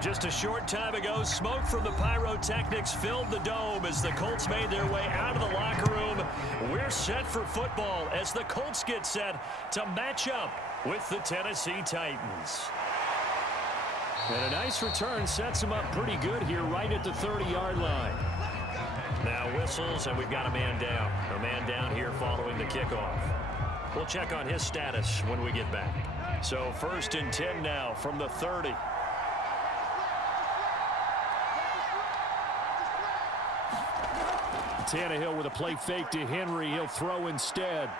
Just a short time ago, smoke from the pyrotechnics filled the dome as the Colts made their way out of the locker room. We're set for football as the Colts get set to match up with the Tennessee Titans. And a nice return sets them up pretty good here right at the 30-yard line. Now whistles, and we've got a man down. A man down here following the kickoff. We'll check on his status when we get back. So 1st and 10 now from the 30. Tannehill with a play fake to Henry. He'll throw instead.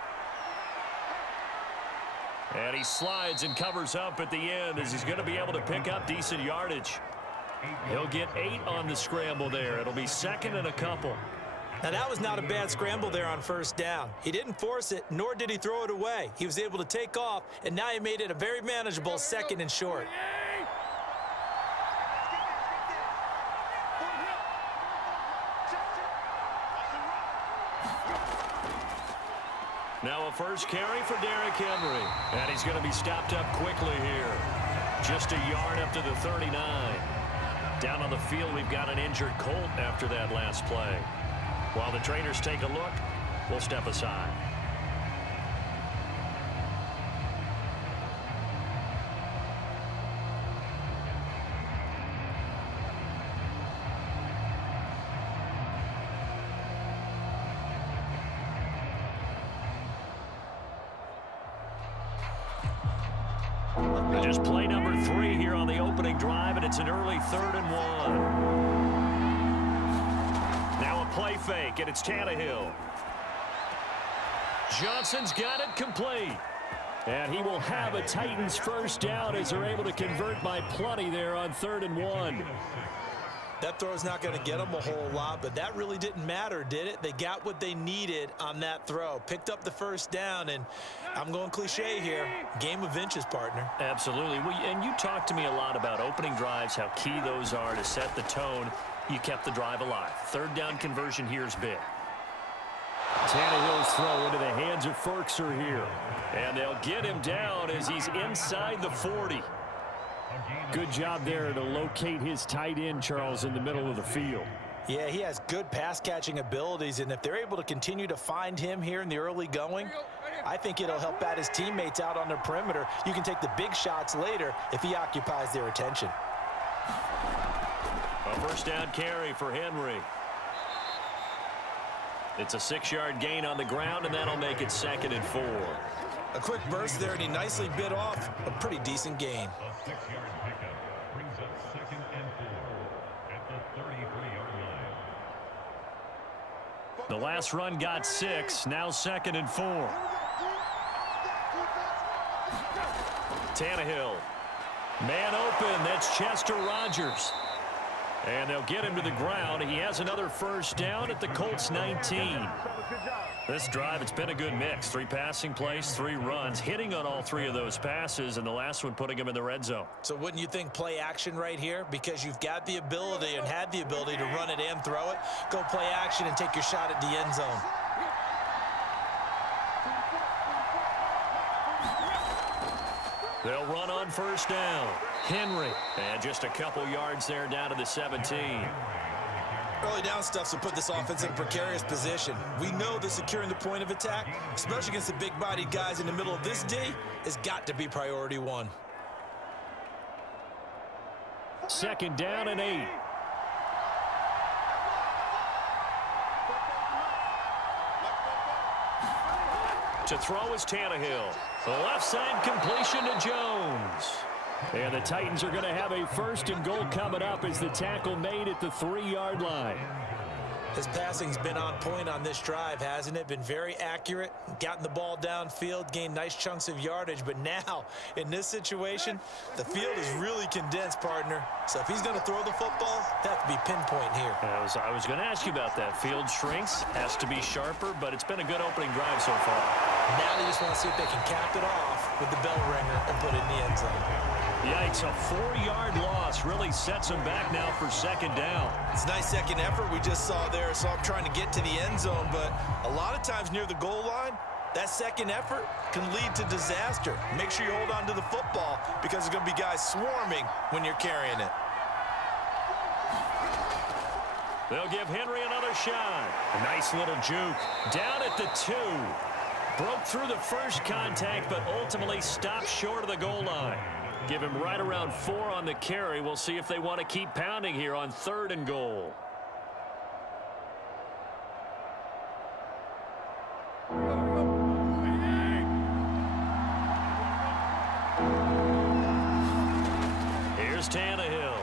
And he slides and covers up at the end as he's going to be able to pick up decent yardage. He'll get 8 on the scramble there. It'll be 2nd and a couple. Now, that was not a bad scramble there on 1st down. He didn't force it, nor did he throw it away. He was able to take off, and now he made it a very manageable 2nd and short. Now a first carry for Derrick Henry. And he's going to be stopped up quickly here. Just a yard up to the 39. Down on the field, we've got an injured Colt after that last play. While the trainers take a look, we'll step aside. Just play number 3 here on the opening drive, and it's an early 3rd and 1. Now a play fake, and it's Tannehill. Johnson's got it complete. And he will have a Titans first down as they're able to convert by plenty there on 3rd and 1. That throw is not going to get them a whole lot, but that really didn't matter, did it? They got what they needed on that throw. Picked up the first down, and I'm going cliche here. Game of inches, partner. Absolutely. Well, and you talked to me a lot about opening drives, how key those are to set the tone. You kept the drive alive. 3rd down conversion here is big. Tannehill's throw into the hands of Ferkser here. And they'll get him down as he's inside the 40. Good job there to locate his tight end, Charles, in the middle of the field. Yeah, he has good pass-catching abilities, and if they're able to continue to find him here in the early going, I think it'll help out his teammates out on the perimeter. You can take the big shots later if he occupies their attention. A first down carry for Henry. It's a 6-yard gain on the ground, and that'll make it 2nd and 4. A quick burst there, and he nicely bit off a pretty decent gain. A 6-yard pickup brings up 2nd and 4 at the 33-yard line. The last run got 6, now 2nd and 4. Tannehill. Man open, that's Chester Rogers. And they'll get him to the ground. He has another first down at the Colts 19. This drive, it's been a good mix. 3 passing plays, 3 runs, hitting on all 3 of those passes, and the last one putting him in the red zone. So wouldn't you think play action right here? Because you've got the ability and had the ability to run it and throw it. Go play action and take your shot at the end zone. They'll run on first down. Henry. And just a couple yards there down to the 17. Early down stuff will put this offense in a precarious position. We know that securing the point of attack, especially against the big-bodied guys in the middle of this D, has got to be priority 1. 2nd down and 8. To throw is Tannehill. The left side completion to Jones. And the Titans are going to have a 1st and goal coming up as the tackle made at the 3-yard line. His passing's been on point on this drive, hasn't it? Been very accurate, gotten the ball downfield, gained nice chunks of yardage. But now, in this situation, the field is really condensed, partner. So if he's going to throw the football, that have to be pinpoint here. I was going to ask you about that. Field shrinks, has to be sharper, but it's been a good opening drive so far. Now they just want to see if they can cap it off with the bell ringer and put it in the end zone. Yikes, a 4-yard loss really sets them back now for 2nd down. It's a nice second effort we just saw there, so I'm trying to get to the end zone, but a lot of times near the goal line, that second effort can lead to disaster. Make sure you hold on to the football because there's going to be guys swarming when you're carrying it. They'll give Henry another shot. A nice little juke. Down at the 2. Broke through the first contact, but ultimately stopped short of the goal line. Give him right around 4 on the carry. We'll see if they want to keep pounding here on 3rd and goal. Here's Tannehill.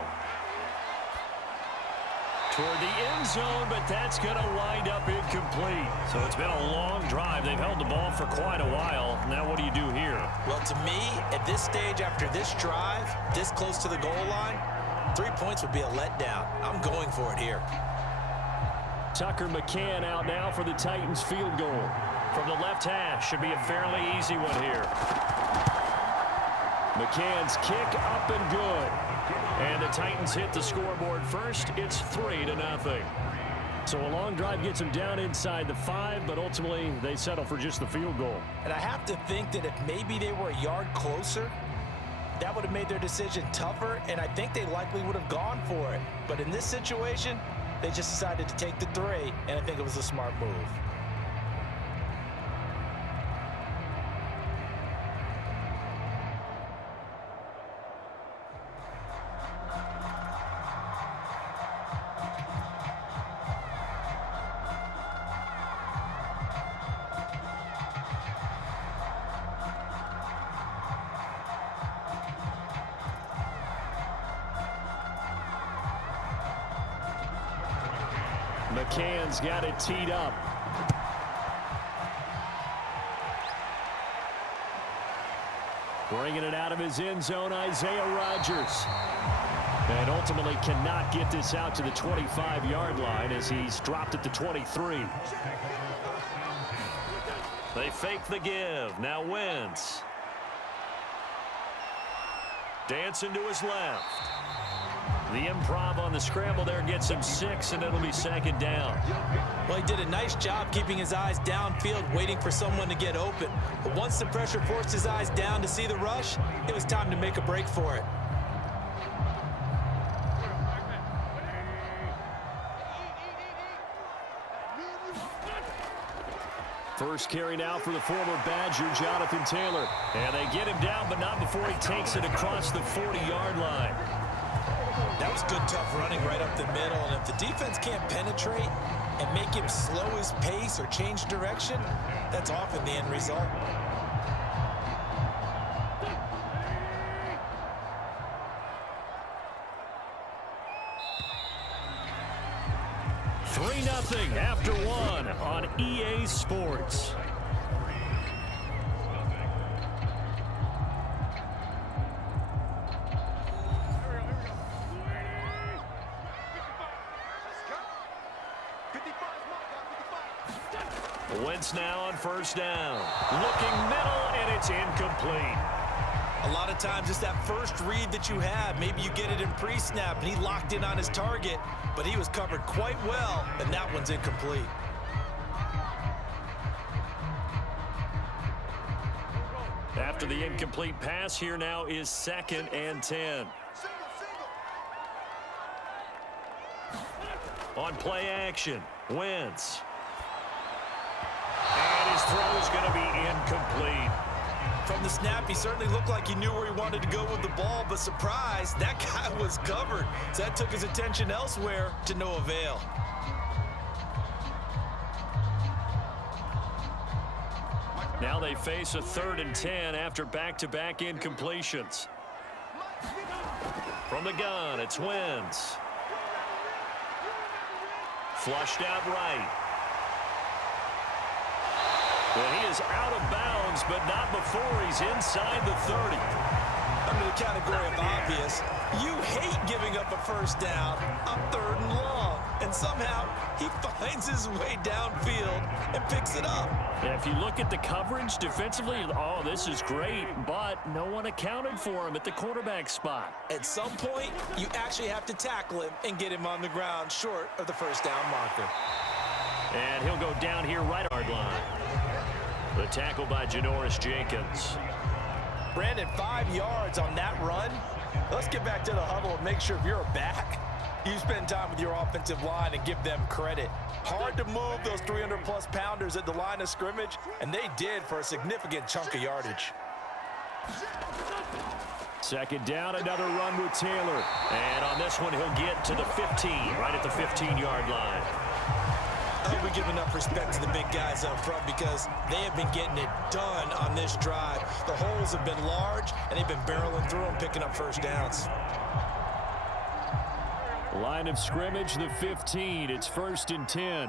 Toward the end zone, but that's going to wind up incomplete. So it's been a long drive. They've held the ball for quite a while. Now what do you do here? Well, to me, at this stage after this drive, this close to the goal line, 3 points would be a letdown. I'm going for it here. Tucker McCann out now for the Titans field goal. From the left hash, should be a fairly easy one here. McCann's kick up and good. And the Titans hit the scoreboard first. It's 3-0. So a long drive gets them down inside the 5, but ultimately they settle for just the field goal. And I have to think that if maybe they were a yard closer, that would have made their decision tougher, and I think they likely would have gone for it. But in this situation, they just decided to take the 3, and I think it was a smart move. McCann's got it teed up. Bringing it out of his end zone, Isaiah Rodgers. And ultimately cannot get this out to the 25-yard line as he's dropped at the 23. They fake the give. Now Wentz. Dancing to his left. The improv on the scramble there gets him 6, and it'll be 2nd down. Well, he did a nice job keeping his eyes downfield, waiting for someone to get open. But once the pressure forced his eyes down to see the rush, it was time to make a break for it. First carry now for the former Badger, Jonathan Taylor. And they get him down, but not before he takes it across the 40-yard line. That was good, tough running right up the middle. And if the defense can't penetrate and make him slow his pace or change direction, that's often the end result. Nothing after 1 on EA Sports. Wentz now on 1st down. Looking middle, and it's incomplete. A lot of times it's that first read that you have. Maybe you get it in pre-snap, and he locked in on his target, but he was covered quite well, and that one's incomplete. After the incomplete pass, here now is 2nd and 10. On play action, Wentz. And his throw is going to be incomplete. From the snap, he certainly looked like he knew where he wanted to go with the ball, but surprise, that guy was covered. So that took his attention elsewhere to no avail. Now they face a 3rd and 10 after back-to-back incompletions. From the gun, it's Wentz. Flushed out right. Well, he is out of bounds, but not before he's inside the 30. Under the category of obvious, you hate giving up a first down on 3rd and long. And somehow, he finds his way downfield and picks it up. And if you look at the coverage defensively, oh, this is great, but no one accounted for him at the quarterback spot. At some point, you actually have to tackle him and get him on the ground short of the first down marker. And he'll go down here right at the line. The tackle by Janoris Jenkins. Brandon, 5 yards on that run. Let's get back to the huddle and make sure if you're a back, You spend time with your offensive line and give them credit. Hard to move those 300-plus pounders at the line of scrimmage, and they did for a significant chunk of yardage. Second down, another run with Taylor. And on this one, he'll get to the 15, right at the 15-yard line. I hope we give enough respect to the big guys up front because they have been getting it done on this drive. The holes have been large, and they've been barreling through them, picking up first downs. Line of scrimmage, the 15. It's 1st and 10.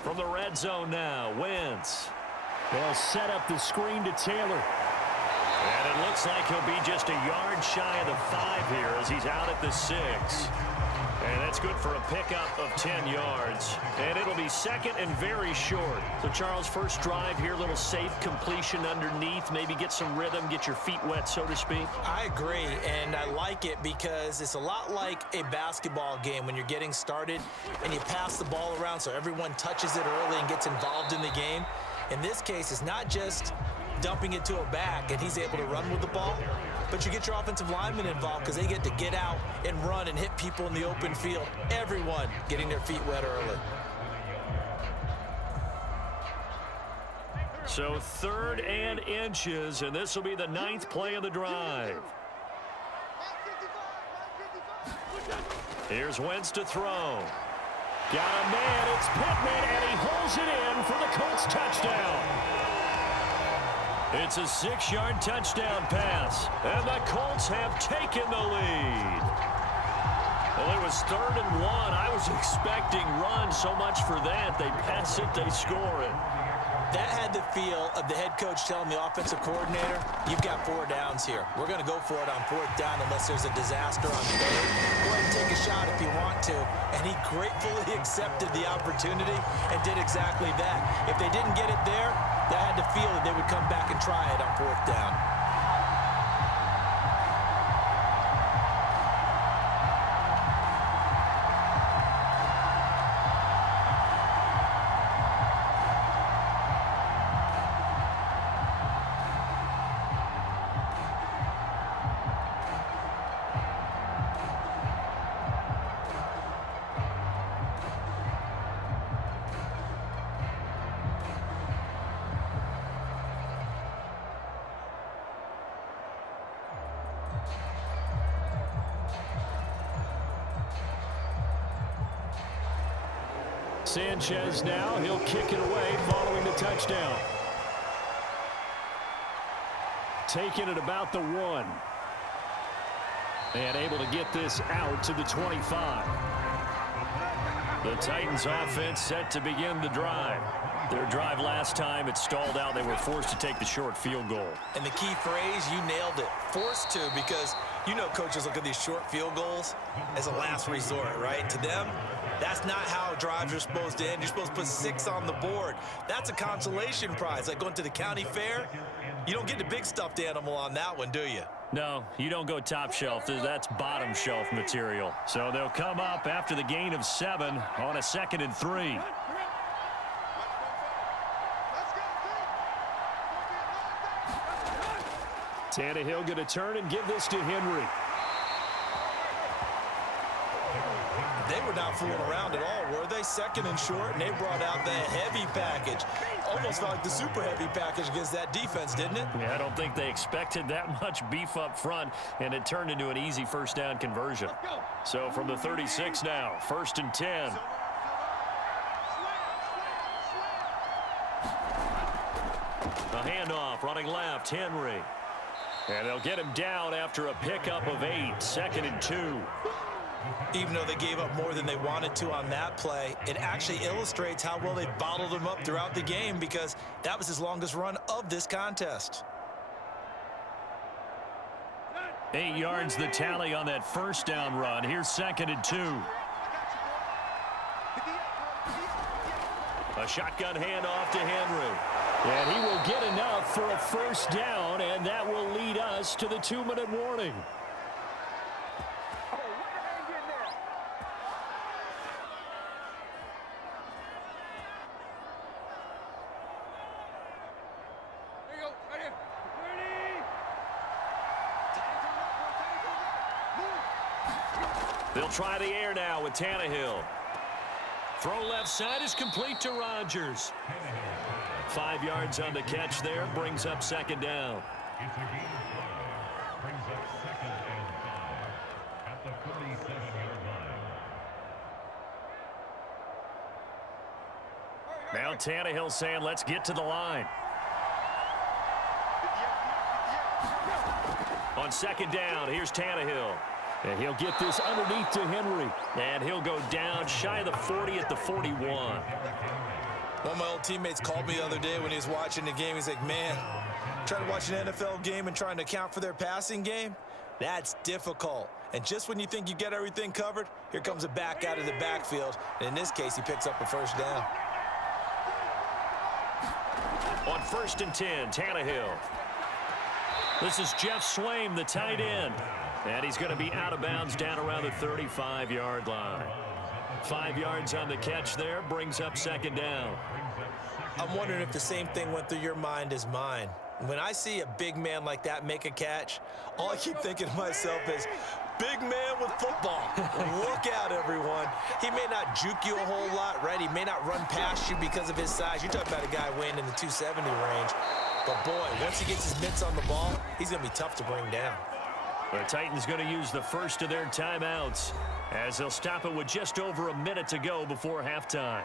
From the red zone now, Wentz. They'll set up the screen to Taylor. And it looks like he'll be just a yard shy of the 5 here as he's out at the 6. And that's good for a pickup of 10 yards. And it'll be second and very short. So, Charles, first drive here, little safe completion underneath. Maybe get some rhythm, get your feet wet, so to speak. I agree, and I like it because it's a lot like a basketball game when you're getting started and you pass the ball around so everyone touches it early and gets involved in the game. In this case, it's not just dumping it to a back and he's able to run with the ball, but you get your offensive linemen involved because they get to get out and run and hit people in the open field. Everyone getting their feet wet early. So 3rd and inches, and this will be the 9th play of the drive. Here's Wentz to throw. Got a man, it's Pittman, and he holds it in for the Colts touchdown. It's a 6-yard touchdown pass, and the Colts have taken the lead. Well, it was 3rd and 1. I was expecting run, so much for that. They pass it, they score it. That had the feel of the head coach telling the offensive coordinator, you've got 4 downs here. We're going to go for it on 4th down unless there's a disaster on 3rd. Go ahead and take a shot if you want to. And he gratefully accepted the opportunity and did exactly that. If they didn't get it there, they had to feel that they would come back and try it on 4th down. Sanchez now, he'll kick it away following the touchdown. Taking it about the 1. And able to get this out to the 25. The Titans offense set to begin the drive. Their drive last time, it stalled out. They were forced to take the short field goal. And the key phrase, you nailed it. Forced to, because you know coaches look at these short field goals as a last resort, right? To them, that's not how drives are supposed to end. You're supposed to put 6 on the board. That's a consolation prize. Like going to the county fair, you don't get the big stuffed animal on that one, do you? No, you don't go top shelf. That's bottom shelf material. So they'll come up after the gain of 7 on a 2nd and 3. Tannehill going to turn and give this to Henry. They were not fooling around at all, were they? 2nd and short, and they brought out the heavy package. Almost like the super heavy package against that defense, didn't it? Yeah, I don't think they expected that much beef up front, and it turned into an easy 1st down conversion. So from the 36 now, 1st and 10. A handoff, running left, Henry. And they'll get him down after a pickup of 8, 2nd and 2. Even though they gave up more than they wanted to on that play, it actually illustrates how well they bottled him up throughout the game because that was his longest run of this contest. 8 yards the tally on that 1st down run. Here's 2nd and 2. A shotgun handoff to Henry. And he will get enough for a 1st down, and that will lead us to the 2-minute warning. They'll try the air now with Tannehill. Throw left side is complete to Rodgers. 5 yards on the catch there, brings up second down. It's a gain of 5. Brings up second and 5 at the 37-yard line. Now Tannehill saying, let's get to the line. On second down, here's Tannehill. And he'll get this underneath to Henry. And he'll go down shy of the 40 at the 41. One of my old teammates called me the other day when he was watching the game. He's like, man, trying to watch an NFL game and trying to account for their passing game, that's difficult. And just when you think you get everything covered, here comes a back out of the backfield. And in this case, he picks up a first down. On 1st and 10, Tannehill. This is Jeff Swaim, the tight end. And he's going to be out of bounds down around the 35-yard line. 5 yards on the catch there, brings up second down. I'm wondering if the same thing went through your mind as mine. When I see a big man like that make a catch, all I keep thinking to myself is, big man with football. Look out, everyone. He may not juke you a whole lot, right? He may not run past you because of his size. You're talking about a guy weighing in the 270 range. But, boy, once he gets his mitts on the ball, he's going to be tough to bring down. The Titans going to use the first of their timeouts as they'll stop it with just over a minute to go before halftime.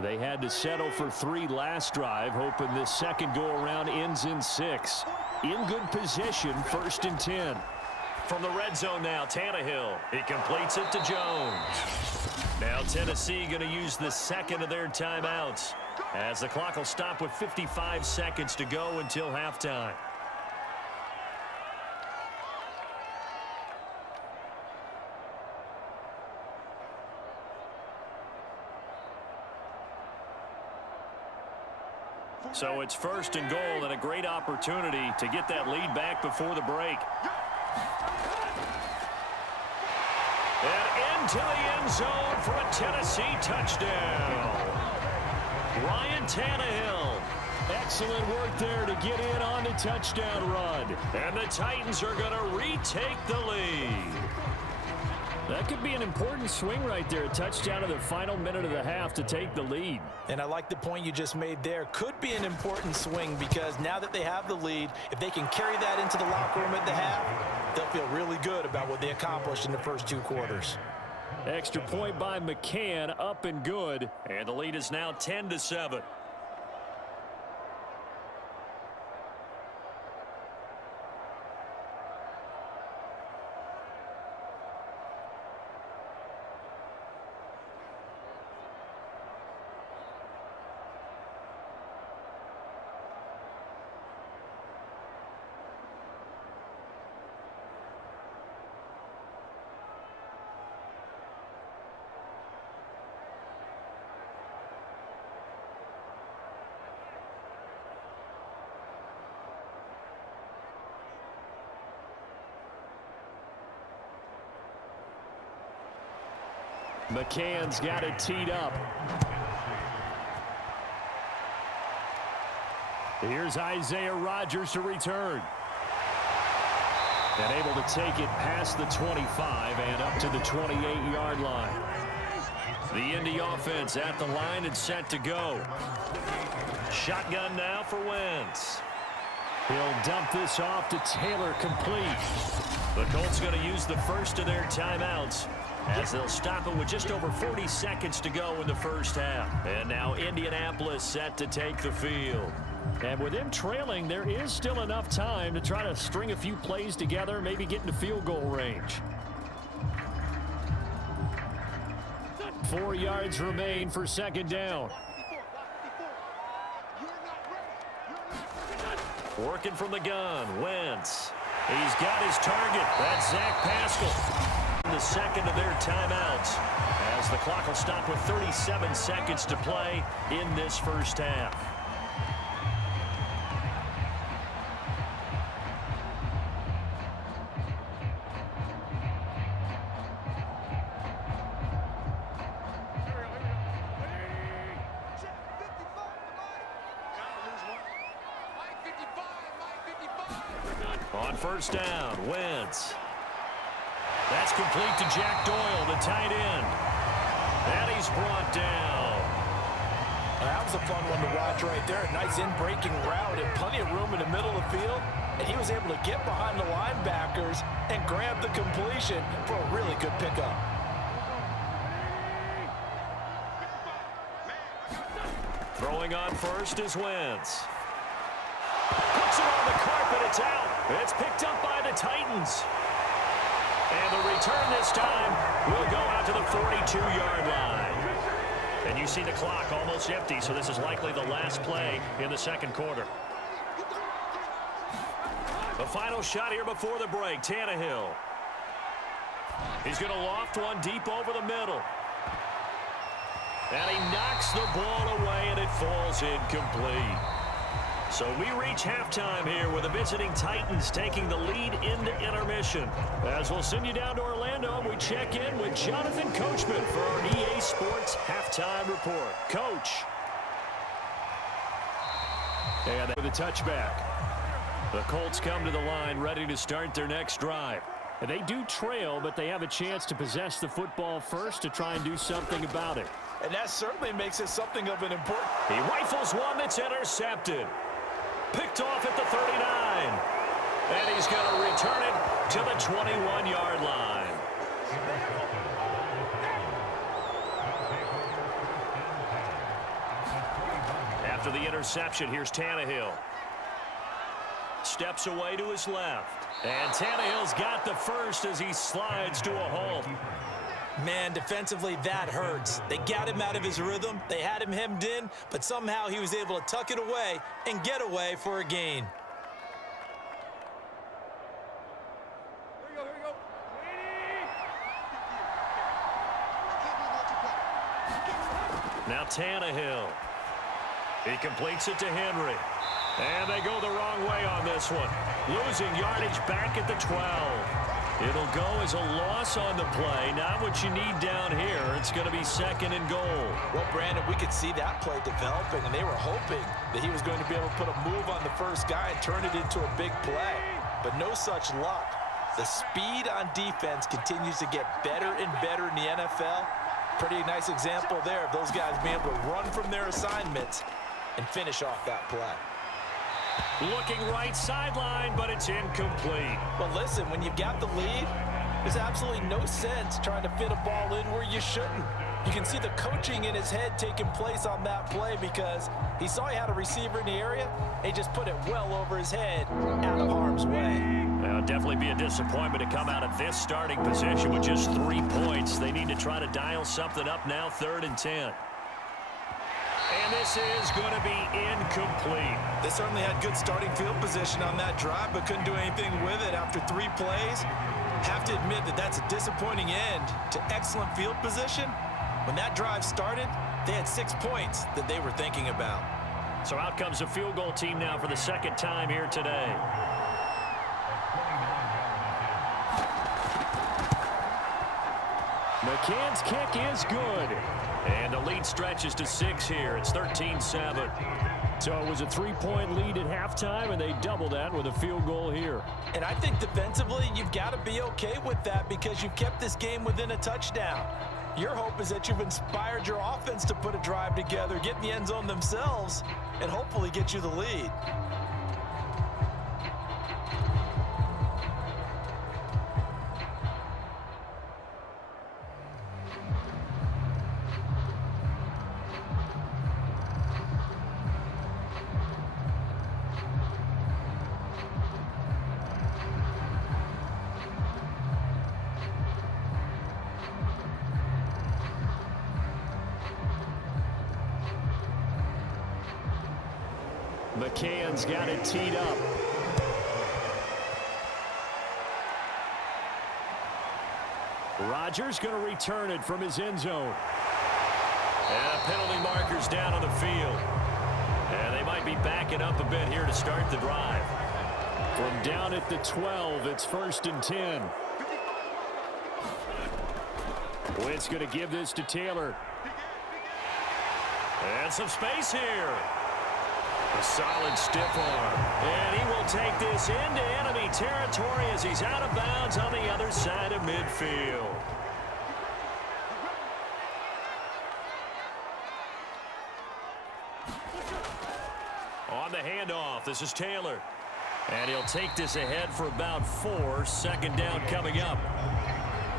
They had to settle for 3 last drive, hoping this second go-around ends in 6. In good position, 1st and 10. From the red zone now, Tannehill. He completes it to Jones. Now Tennessee going to use the second of their timeouts as the clock will stop with 55 seconds to go until halftime. So it's 1st and goal and a great opportunity to get that lead back before the break. And into the end zone for a Tennessee touchdown. Ryan Tannehill. Excellent work there to get in on the touchdown run. And the Titans are going to retake the lead. That could be an important swing right there. A touchdown in the final minute of the half to take the lead. And I like the point you just made there. Could be an important swing because now that they have the lead, if they can carry that into the locker room at the half, they'll feel really good about what they accomplished in the first 2 quarters. Extra point by McCann, up and good. And the lead is now 10-7. McCann's got it teed up. Here's Isaiah Rodgers to return. And able to take it past the 25 and up to the 28-yard line. The Indy offense at the line and set to go. Shotgun now for Wentz. He'll dump this off to Taylor, complete. The Colts going to use the first of their timeouts as they'll stop it with just over 40 seconds to go in the first half. And now Indianapolis set to take the field. And with them trailing, there is still enough time to try to string a few plays together, maybe get into field goal range. 4 yards remain for second down. Working from the gun, Wentz. He's got his target. That's Zach Pascal. The second of their timeouts as the clock will stop with 37 seconds to play in this first half. On first down, Wentz. That's complete to Jack Doyle, the tight end. And he's brought down. That was a fun one to watch right there. A nice in-breaking route and plenty of room in the middle of the field. And he was able to get behind the linebackers and grab the completion for a really good pickup. Throwing on first is Wentz. Puts it on the carpet. It's out. It's picked up by the Titans. And the return this time will go out to the 42-yard line. And you see the clock almost empty, so this is likely the last play in the second quarter. The final shot here before the break, Tannehill. He's going to loft one deep over the middle. And he knocks the ball away, and it falls incomplete. So we reach halftime here with the visiting Titans taking the lead into intermission. As we'll send you down to Orlando, we check in with Jonathan Coachman for our EA Sports Halftime Report. Coach. And with a touchback. The Colts come to the line ready to start their next drive. They do trail, but they have a chance to possess the football first to try and do something about it. And that certainly makes it something of an important... He rifles one that's intercepted. Picked off at the 39. And he's going to return it to the 21-yard line. After the interception, here's Tannehill. Steps away to his left. And Tannehill's got the first as he slides to a halt. Man, defensively, that hurts. They got him out of his rhythm. They had him hemmed in, but somehow he was able to tuck it away and get away for a gain. Here we go. Now Tannehill. He completes it to Henry. And they go the wrong way on this one. Losing yardage back at the 12. It'll go as a loss on the play. Not what you need down here. It's going to be second and goal. Well, Brandon, we could see that play developing, and they were hoping that he was going to be able to put a move on the first guy and turn it into a big play. But no such luck. The speed on defense continues to get better and better in the NFL. Pretty nice example there of those guys being able to run from their assignments and finish off that play. Looking right sideline, but it's incomplete. Well, listen, when you've got the lead, there's absolutely no sense trying to fit a ball in where you shouldn't. You can see the coaching in his head taking place on that play because he saw he had a receiver in the area, and he just put it well over his head out of harm's way. It'll definitely be a disappointment to come out of this starting position with just 3 points. They need to try to dial something up now, 3rd and 10. And this is going to be incomplete. They certainly had good starting field position on that drive, but couldn't do anything with it after 3 plays. Have to admit that that's a disappointing end to excellent field position. When that drive started, they had 6 points that they were thinking about. So out comes a field goal team now for the second time here today. McCann's kick is good. And the lead stretches to 6 here. It's 13-7. So it was a 3-point lead at halftime, and they doubled that with a field goal here. And I think defensively, you've got to be okay with that because you've kept this game within a touchdown. Your hope is that you've inspired your offense to put a drive together, get in the end zone themselves, and hopefully get you the lead. McCann's got it teed up. Rodgers going to return it from his end zone. And penalty markers down on the field. And they might be backing up a bit here to start the drive. From down at the 12, it's 1st and 10. Wentz going to give this to Taylor. And some space here. A solid stiff arm. And he will take this into enemy territory as he's out of bounds on the other side of midfield. On the handoff, this is Taylor. And he'll take this ahead for about 4. Second down coming up.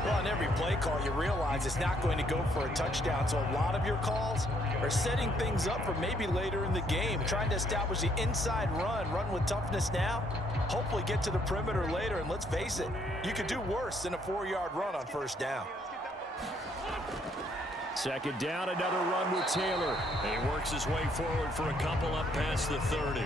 Well, on every play call, you realize it's not going to go for a touchdown. So a lot of your calls are setting things up for maybe later in the game, trying to establish the inside run with toughness now, hopefully get to the perimeter later. And let's face it, you could do worse than a 4-yard run on first down. Second down, another run with Taylor. And he works his way forward for a couple up past the 30.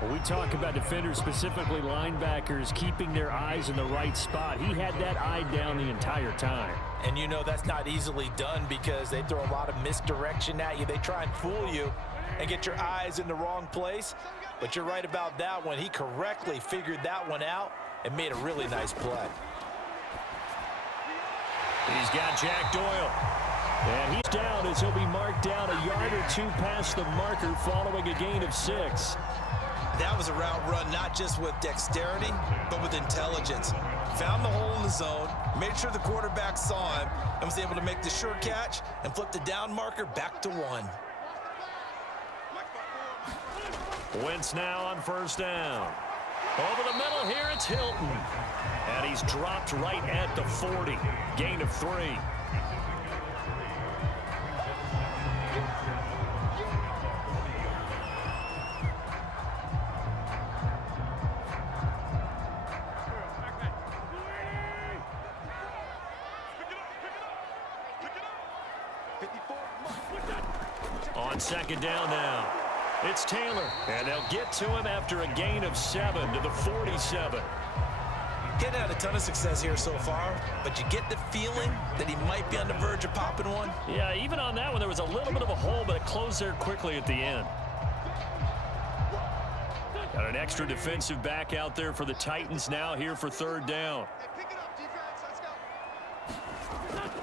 When we talk about defenders, specifically linebackers, keeping their eyes in the right spot, he had that eye down the entire time. And you know that's not easily done because they throw a lot of misdirection at you. They try and fool you and get your eyes in the wrong place. But you're right about that one. He correctly figured that one out and made a really nice play. He's got Jack Doyle. And he's down as he'll be marked down a yard or 2 past the marker following a gain of 6. That was a route run not just with dexterity, but with intelligence. Found the hole in the zone, made sure the quarterback saw him, and was able to make the sure catch and flip the down marker back to 1. Wentz now on first down. Over the middle here, it's Hilton. And he's dropped right at the 40. Gain of 3. On second down now, it's Taylor, and they'll get to him after a gain of 7 to the 47. Getting had a ton of success here so far, but you get the feeling that he might be on the verge of popping one. Yeah, even on that one, there was a little bit of a hole, but it closed there quickly at the end. Got an extra defensive back out there for the Titans now here for third down.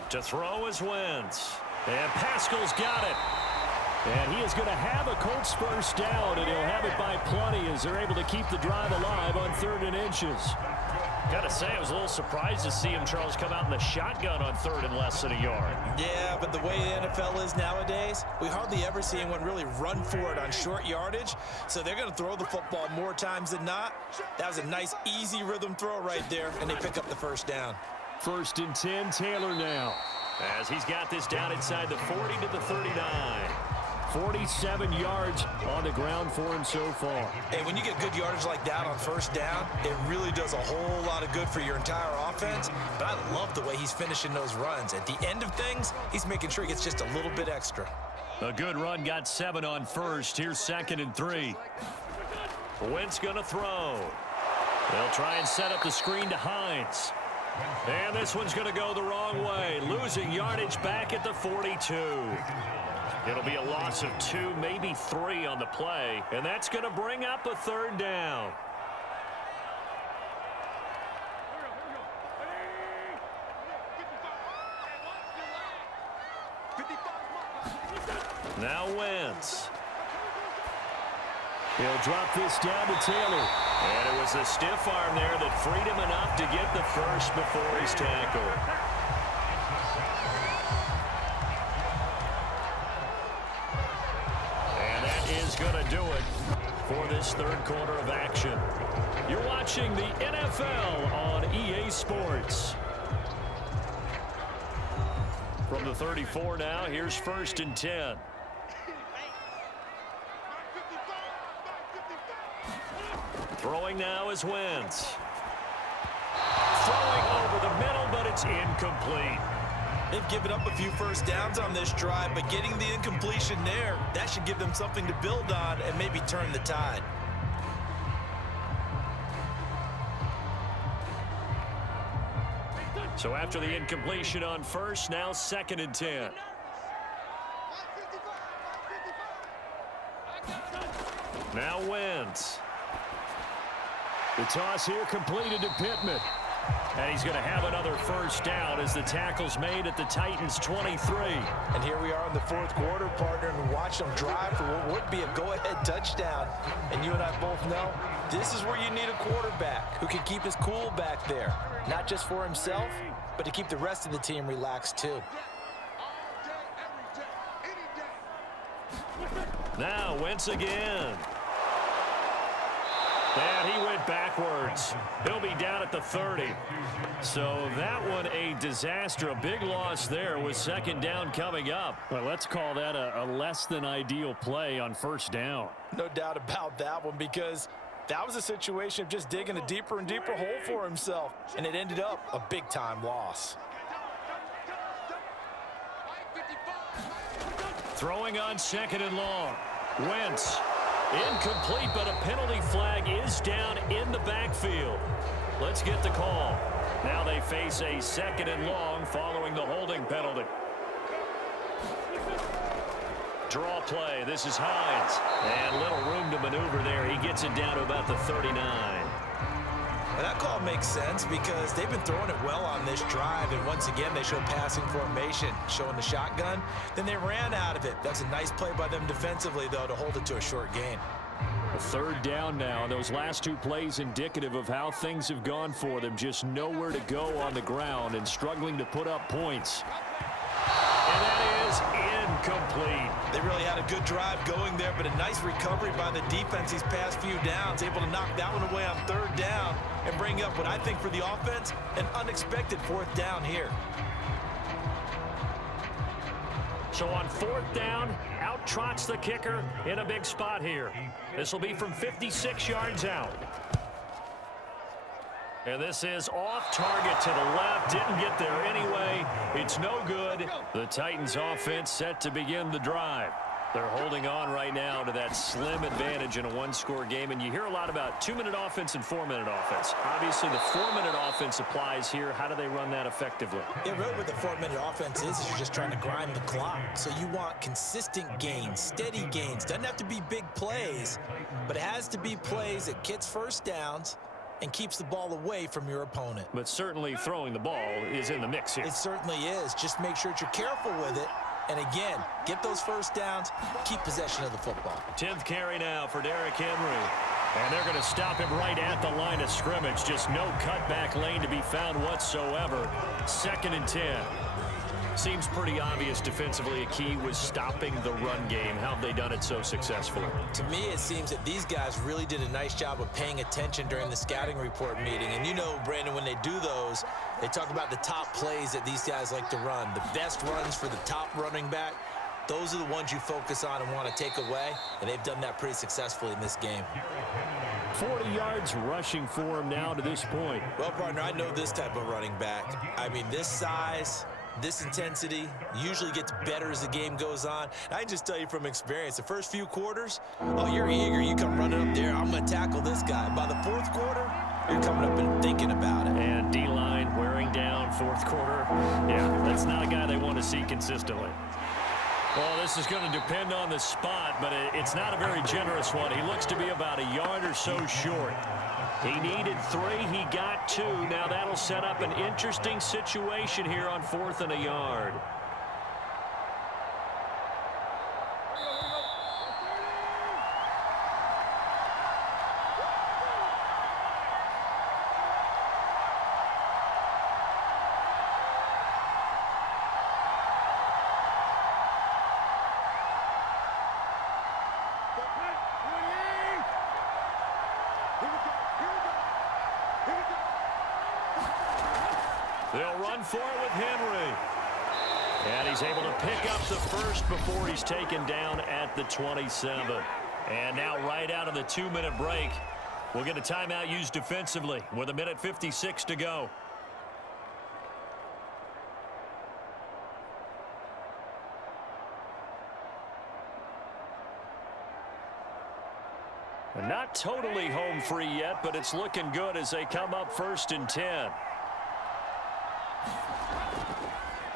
To throw is Wentz. And Pascal's got it. And he is going to have a Colts first down, and he'll have it by plenty as they're able to keep the drive alive on 3rd and inches. Gotta say, I was a little surprised to see him, Charles, come out in the shotgun on 3rd and less than a yard. Yeah, but the way the NFL is nowadays, we hardly ever see anyone really run for it on short yardage. So they're going to throw the football more times than not. That was a nice, easy rhythm throw right there, and they pick up the first down. 1st and 10, Taylor now. As he's got this down inside the 40 to the 39. 47 yards on the ground for him so far. Hey, when you get good yardage like that on first down, it really does a whole lot of good for your entire offense. But I love the way he's finishing those runs. At the end of things, he's making sure he gets just a little bit extra. A good run, got 7 on first. Here's 2nd and 3. Wentz gonna throw. They'll try and set up the screen to Hines. And this one's going to go the wrong way. Losing yardage back at the 42. It'll be a loss of 2, maybe 3 on the play. And that's going to bring up a 3rd down. Now Wentz. He'll drop this down to Taylor. And it was a stiff arm there that freed him enough to get the first before he's tackled. And that is going to do it for this 3rd quarter of action. You're watching the NFL on EA Sports. From the 34 now, here's 1st and 10. Throwing now is Wentz. Throwing over the middle, but it's incomplete. They've given up a few first downs on this drive, but getting the incompletion there, that should give them something to build on and maybe turn the tide. So after the incompletion on first, now 2nd and 10. Now Wentz. The toss here completed to Pittman. And he's going to have another first down as the tackle's made at the Titans' 23. And here we are in the fourth quarter, partner, and watch them drive for what would be a go-ahead touchdown. And you and I both know this is where you need a quarterback who can keep his cool back there, not just for himself, but to keep the rest of the team relaxed too. Now Wentz again. And he went backwards. He'll be down at the 30. So that one a disaster. A big loss there with second down coming up. Well, let's call that a less than ideal play on first down. No doubt about that one, because that was a situation of just digging a deeper and deeper hole for himself. And it ended up a big-time loss. Throwing on second and long. Wentz. Incomplete, but a penalty flag is down in the backfield. Let's get the call. Now they face a second and long following the holding penalty. Draw play. This is Hines. And little room to maneuver there. He gets it down to about the 39. And that call makes sense because they've been throwing it well on this drive, and once again they show passing formation, showing the shotgun. Then they ran out of it. That's a nice play by them defensively, though, to hold it to a short gain. A third down now. Those last two plays indicative of how things have gone for them. Just nowhere to go on the ground and struggling to put up points. And that is incomplete. They really had a good drive going there, but a nice recovery by the defense these past few downs, able to knock that one away on third down and bring up what I think for the offense, an unexpected fourth down here. So on fourth down, out trots the kicker in a big spot here. This will be from 56 yards out. And this is off target to the left. Didn't get there anyway. It's no good. The Titans offense set to begin the drive. They're holding on right now to that slim advantage in a one-score game. And you hear a lot about 2-minute offense and 4-minute offense. Obviously, the 4-minute offense applies here. How do they run that effectively? Yeah, really what the 4-minute offense is you're just trying to grind the clock. So you want consistent gains, steady gains. Doesn't have to be big plays, but it has to be plays that gets first downs and keeps the ball away from your opponent. But certainly throwing the ball is in the mix here. It certainly is. Just make sure that you're careful with it. And again, get those first downs, keep possession of the football. 10th carry now for Derrick Henry. And they're going to stop him right at the line of scrimmage. Just no cutback lane to be found whatsoever. 2nd and 10. Seems pretty obvious defensively a key was stopping the run game. How have they done it so successfully? To me, it seems that these guys really did a nice job of paying attention during the scouting report meeting. And you know, Brandon, when they do those, they talk about the top plays that these guys like to run. The best runs for the top running back. Those are the ones you focus on and want to take away. And they've done that pretty successfully in this game. 40 yards rushing for him now to this point. Well, partner, I know this type of running back. I mean, this size, this intensity usually gets better as the game goes on. I can just tell you from experience, the first few quarters, oh, you're eager. You come running up there, I'm going to tackle this guy. By the fourth quarter, you're coming up and thinking about it. And D-line wearing down fourth quarter. Yeah, that's not a guy they want to see consistently. Well, this is going to depend on the spot, but it's not a very generous one. He looks to be about a yard or so short. He needed 3. He got 2. Now that'll set up an interesting situation here on 4th and a yard. They'll run for it with Henry. And he's able to pick up the first before he's taken down at the 27. And now right out of the 2-minute break, we'll get a timeout used defensively with 1:56 to go. And not totally home free yet, but it's looking good as they come up 1st and 10.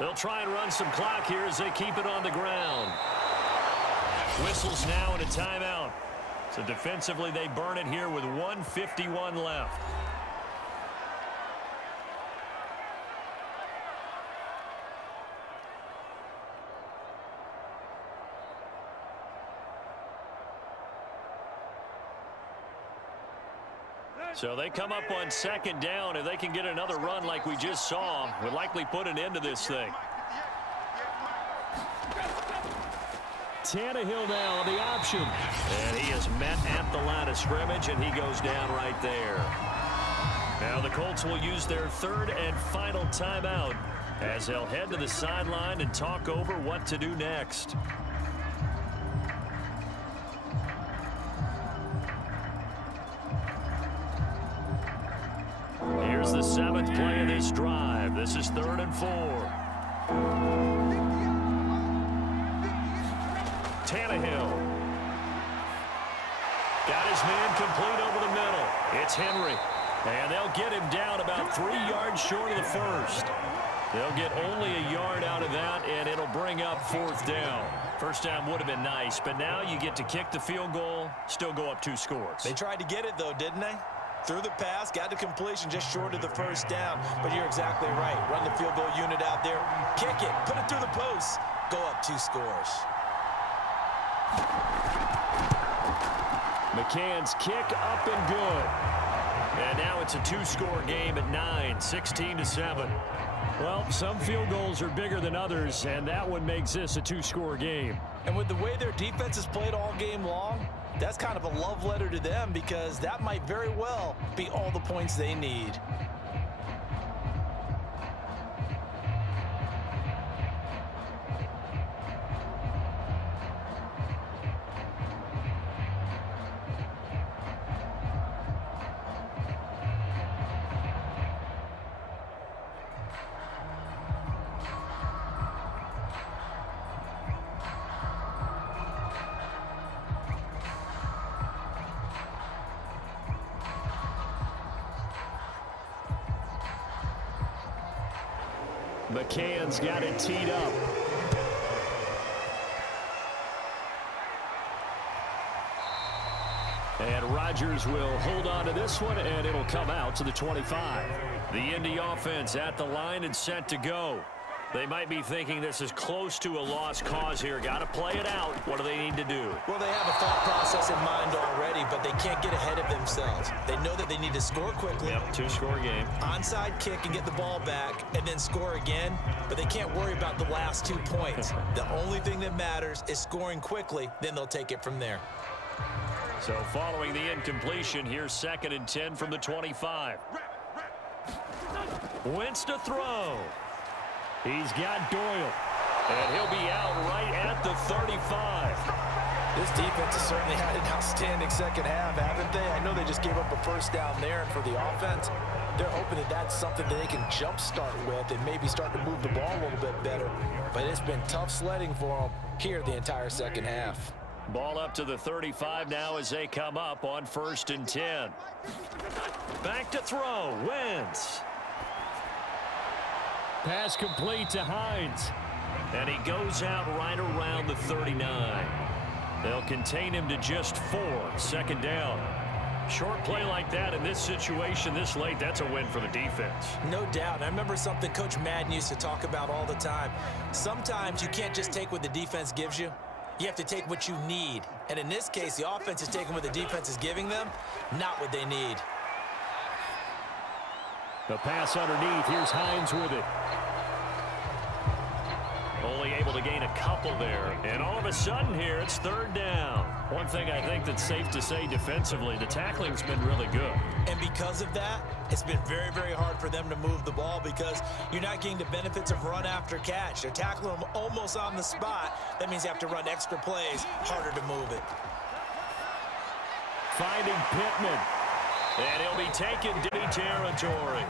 They'll try and run some clock here as they keep it on the ground. Whistles now and a timeout. So defensively, they burn it here with 1:51 left. So they come up on second down. If they can get another run like we just saw, would likely put an end to this thing. Tannehill now on the option. And he is met at the line of scrimmage, and he goes down right there. Now the Colts will use their third and final timeout as they'll head to the sideline and talk over what to do next. Here's the 7th play of this drive. This is 3rd and 4. Tannehill. Got his man complete over the middle. It's Henry. And they'll get him down about 3 yards short of the first. They'll get only a yard out of that, and it'll bring up 4th down. First down would have been nice, but now you get to kick the field goal, still go up 2 scores. They tried to get it, though, didn't they? Threw the pass, got to completion just short of the first down. But you're exactly right. Run the field goal unit out there. Kick it. Put it through the post. Go up 2 scores. McCann's kick up and good. And now it's a 2-score game at 9, 16-7. Well, some field goals are bigger than others, and that one makes this a 2-score game. And with the way their defense has played all game long, that's kind of a love letter to them because that might very well be all the points they need. McCann's got it teed up. And Rodgers will hold on to this one, and it'll come out to the 25. The Indy offense at the line and set to go. They might be thinking this is close to a lost cause here. Got to play it out. What do they need to do? Well, they have a thought process in mind already, but they can't get ahead of themselves. They know that they need to score quickly. Yep, 2-score game. Onside kick and get the ball back and then score again, but they can't worry about the last 2 points. The only thing that matters is scoring quickly, then they'll take it from there. So following the incompletion, here's 2nd and 10 from the 25. Wentz to throw. He's got Doyle. And he'll be out right at the 35. This defense has certainly had an outstanding second half, haven't they? I know they just gave up a first down there, and for the offense, they're hoping that that's something that they can jumpstart with and maybe start to move the ball a little bit better. But it's been tough sledding for them here the entire second half. Ball up to the 35 now as they come up on 1st and 10. Back to throw. Wentz. Pass complete to Hines. And he goes out right around the 39. They'll contain him to just 4. 2nd down. Short play like that in this situation this late, that's a win for the defense. No doubt. I remember something Coach Madden used to talk about all the time. Sometimes you can't just take what the defense gives you. You have to take what you need. And in this case, the offense is taking what the defense is giving them, not what they need. The pass underneath. Here's Hines with it. Only able to gain a couple there. And all of a sudden here, it's 3rd down. One thing I think that's safe to say defensively, the tackling's been really good. And because of that, it's been very, very hard for them to move the ball because you're not getting the benefits of run after catch. They're tackling them almost on the spot. That means you have to run extra plays, harder to move it. Finding Pittman. And he'll be taken to territory.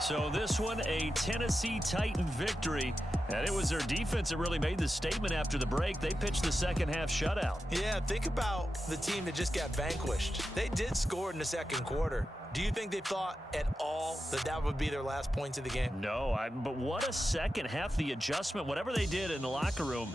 So this one, a Tennessee Titan victory. And it was their defense that really made the statement after the break. They pitched the second half shutout. Yeah, think about the team that just got vanquished. They did score in the second quarter. Do you think they thought at all that that would be their last points of the game? No, but what a second half, the adjustment, whatever they did in the locker room.